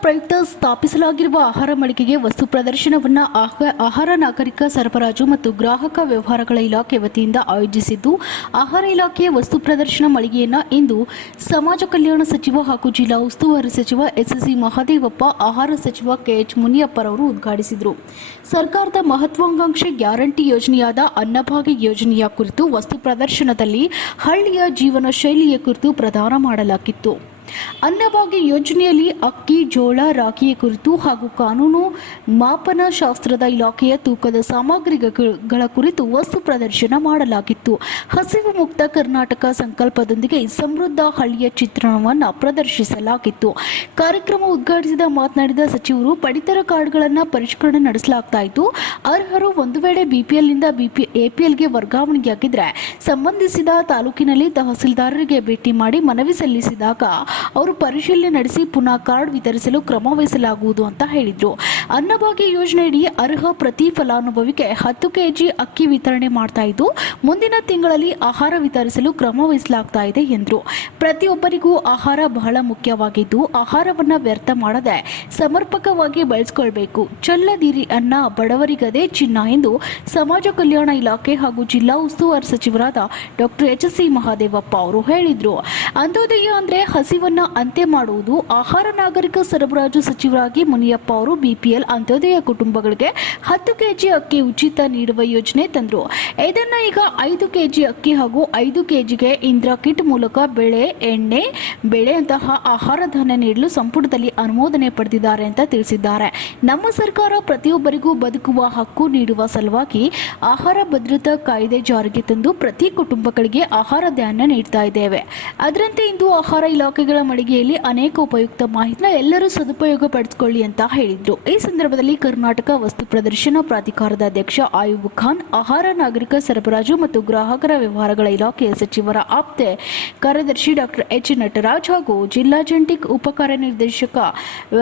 ಪ್ರಯುಕ್ತ ಸ್ಥಾಪಿಸಲಾಗಿರುವ ಆಹಾರ ಮಳಿಗೆಗೆ ವಸ್ತು ಪ್ರದರ್ಶನವನ್ನು ಆಹ- ಆಹಾರ ನಾಗರಿಕ ಸರಬರಾಜು ಮತ್ತು ಗ್ರಾಹಕ ವ್ಯವಹಾರಗಳ ಇಲಾಖೆ ವತಿಯಿಂದ ಆಯೋಜಿಸಿದ್ದು, ಆಹಾರ ಇಲಾಖೆಯ ವಸ್ತು ಪ್ರದರ್ಶನ ಮಳಿಗೆಯನ್ನು ಇಂದು ಸಮಾಜ ಕಲ್ಯಾಣ ಸಚಿವ ಹಾಗೂ ಜಿಲ್ಲಾ ಉಸ್ತುವಾರಿ ಸಚಿವ ಎಸ್ಎಸ್ಸಿ ಮಹಾದೇವಪ್ಪ, ಆಹಾರ ಸಚಿವ ಕೆಎಚ್ ಮುನಿಯಪ್ಪರವರು ಉದ್ಘಾಟಿಸಿದರು. ಸರ್ಕಾರದ ಮಹತ್ವಾಕಾಂಕ್ಷೆ ಗ್ಯಾರಂಟಿ ಯೋಜನೆಯಾದ ಅನ್ನಭಾಗ್ಯ ಯೋಜನೆಯ ಕುರಿತು ವಸ್ತು ಪ್ರದರ್ಶನದಲ್ಲಿ ಹಳ್ಳಿಯ ಜೀವನ ಶೈಲಿಯ ಕುರಿತು ಪ್ರದಾನ ಮಾಡಲಾಗಿತ್ತು. ಅನ್ನಭಾಗ್ಯ ಯೋಜನೆಯಲ್ಲಿ ಅಕ್ಕಿ, ಜೋಳ, ರಾಗಿಯ ಕುರಿತು ಹಾಗೂ ಕಾನೂನು, ಮಾಪನ ಶಾಸ್ತ್ರದ ಇಲಾಖೆಯ ತೂಕದ ಸಾಮಗ್ರಿಗಳ ಕುರಿತು ವಸ್ತು ಪ್ರದರ್ಶನ ಮಾಡಲಾಗಿತ್ತು. ಹಸಿವು ಮುಕ್ತ ಕರ್ನಾಟಕ ಸಂಕಲ್ಪದೊಂದಿಗೆ ಸಮೃದ್ಧ ಹಳ್ಳಿಯ ಚಿತ್ರಣವನ್ನು ಪ್ರದರ್ಶಿಸಲಾಗಿತ್ತು. ಕಾರ್ಯಕ್ರಮ ಉದ್ಘಾಟಿಸಿದ ಮಾತನಾಡಿದ ಸಚಿವರು, ಪಡಿತರ ಕಾರ್ಡ್ಗಳನ್ನು ಪರಿಷ್ಕರಣೆ ನಡೆಸಲಾಗ್ತಾ ಇತ್ತು. ಅರ್ಹರು ಒಂದು ವೇಳೆ ಬಿಪಿಎಲ್ನಿಂದ ಬಿಪಿ, ಎಪಿಎಲ್ಗೆ ವರ್ಗಾವಣೆಯಾಗಿದ್ದರೆ ಸಂಬಂಧಿಸಿದ ತಾಲೂಕಿನಲ್ಲಿ ತಹಸೀಲ್ದಾರರಿಗೆ ಭೇಟಿ ಮಾಡಿ ಮನವಿ ಸಲ್ಲಿಸಿದಾಗ, ಅವರು ಪರಿಶೀಲನೆ ನಡೆಸಿ ಪುನಃ ಕಾರ್ಡ್ ವಿತರಿಸಲು ಕ್ರಮ ವಹಿಸಲಾಗುವುದು ಅಂತ ಹೇಳಿದರು. ಅನ್ನಭಾಗ್ಯ ಯೋಜನೆಯಡಿ ಅರ್ಹ ಪ್ರತಿ ಫಲಾನುಭವಿಗೆ ಹತ್ತು ಕೆಜಿ ಅಕ್ಕಿ ವಿತರಣೆ ಮಾಡ್ತಾ ಇದ್ದು, ಮುಂದಿನ ತಿಂಗಳಲ್ಲಿ ಆಹಾರ ವಿತರಿಸಲು ಕ್ರಮ ವಹಿಸಲಾಗ್ತಾ ಇದೆ ಎಂದರು. ಪ್ರತಿಯೊಬ್ಬರಿಗೂ ಆಹಾರ ಬಹಳ ಮುಖ್ಯವಾಗಿದ್ದು, ಆಹಾರವನ್ನು ವ್ಯರ್ಥ ಮಾಡದೆ ಸಮರ್ಪಕವಾಗಿ ಬಳಸ್ಕೊಳ್ಬೇಕು. ಚಲ್ಲದಿರಿ ಅನ್ನ ಬಡವರಿಗದೇ ಚಿನ್ನ ಎಂದು ಸಮಾಜ ಕಲ್ಯಾಣ ಇಲಾಖೆ ಹಾಗೂ ಜಿಲ್ಲಾ ಉಸ್ತುವಾರಿ ಸಚಿವರಾದ ಡಾಕ್ಟರ್ ಎಚ್ ಸಿ ಮಹಾದೇವಪ್ಪ ಅವರು ಹೇಳಿದ್ರು. ಅಂತ್ಯೋದಯ ಅಂದರೆ ಹಸಿವನ್ನ ಅಂತ್ಯ ಮಾಡುವುದು. ಆಹಾರ ನಾಗರಿಕ ಸರಬರಾಜು ಸಚಿವರಾಗಿ ಮುನಿಯಪ್ಪ ಅವರು ಬಿಪಿಎಲ್ ಅಂತ್ಯೋದಯ ಕುಟುಂಬಗಳಿಗೆ ಹತ್ತು ಕೆಜಿ ಅಕ್ಕಿ ಉಚಿತ ನೀಡುವ ಯೋಜನೆ ತಂದ್ರು. ಇದನ್ನ ಈಗ ಐದು ಕೆಜಿ ಅಕ್ಕಿ ಹಾಗೂ ಐದು ಕೆಜಿಗೆ ಇಂದ್ರ ಕಿಟ್ ಮೂಲಕ ಬೆಳೆ, ಎಣ್ಣೆ ಬೆಳೆ ಅಂತಹ ಆಹಾರ ಧಾನ್ಯ ನೀಡಲು ಸಂಪುಟದಲ್ಲಿ ಅನುಮೋದನೆ ಪಡೆದಿದ್ದಾರೆ ಅಂತ ತಿಳಿಸಿದ್ದಾರೆ. ನಮ್ಮ ಸರ್ಕಾರ ಪ್ರತಿಯೊಬ್ಬರಿಗೂ ಬದುಕುವ ಹಕ್ಕು ನೀಡುವ ಸಲುವಾಗಿ ಆಹಾರ ಭದ್ರತಾ ಕಾಯ್ದೆ ಜಾರಿಗೆ ತಂದು ಪ್ರತಿ ಕುಟುಂಬಗಳಿಗೆ ಆಹಾರ ಧಾನ್ಯ ನೀಡ್ತಾ ಇದ್ದೇವೆ. ಅದರಂತೆ ಇಂದು ಆಹಾರ ಇಲಾಖೆಗಳ ಮಳಿಗೆಯಲ್ಲಿ ಅನೇಕ ಉಪಯುಕ್ತ ಮಾಹಿತಿನ ಎಲ್ಲರೂ ಸದುಪಯೋಗ ಪಡಿಸಿಕೊಳ್ಳಿ ಅಂತ ಹೇಳಿದ್ರು. ಈ ಸಂದರ್ಭದಲ್ಲಿ ಕರ್ನಾಟಕ ವಸ್ತು ಪ್ರದರ್ಶನ ಪ್ರಾಧಿಕಾರದ ಅಧ್ಯಕ್ಷ ಆಯುಬ್ ಖಾನ್, ಆಹಾರ ನಾಗರಿಕ ಸರಬರಾಜು ಮತ್ತು ಗ್ರಾಹಕರ ವ್ಯವಹಾರಗಳ ಇಲಾಖೆಯ ಸಚಿವರ ಆಪ್ತೆ ಕಾರ್ಯದರ್ಶಿ ಡಾಕ್ಟರ್ ಎಚ್ ನಟರಾಜ್ ಹಾಗೂ ಜಿಲ್ಲಾ ಜಂಟಿ ಉಪ ಕಾರ್ಯನಿರ್ದೇಶಕ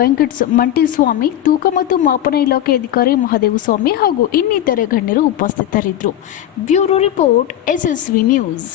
ವೆಂಕಟ ಮಂಟಿಸ್ವಾಮಿ, ತೂಕ ಮತ್ತು ಮಾಪನ ಇಲಾಖೆ ಅಧಿಕಾರಿ ಮಹಾದೇವ ಸ್ವಾಮಿ ಹಾಗೂ ಇನ್ನಿತರೆ ಗಣ್ಯರು ಉಪಸ್ಥಿತರಿದ್ದರು. Bureau report, SSV news.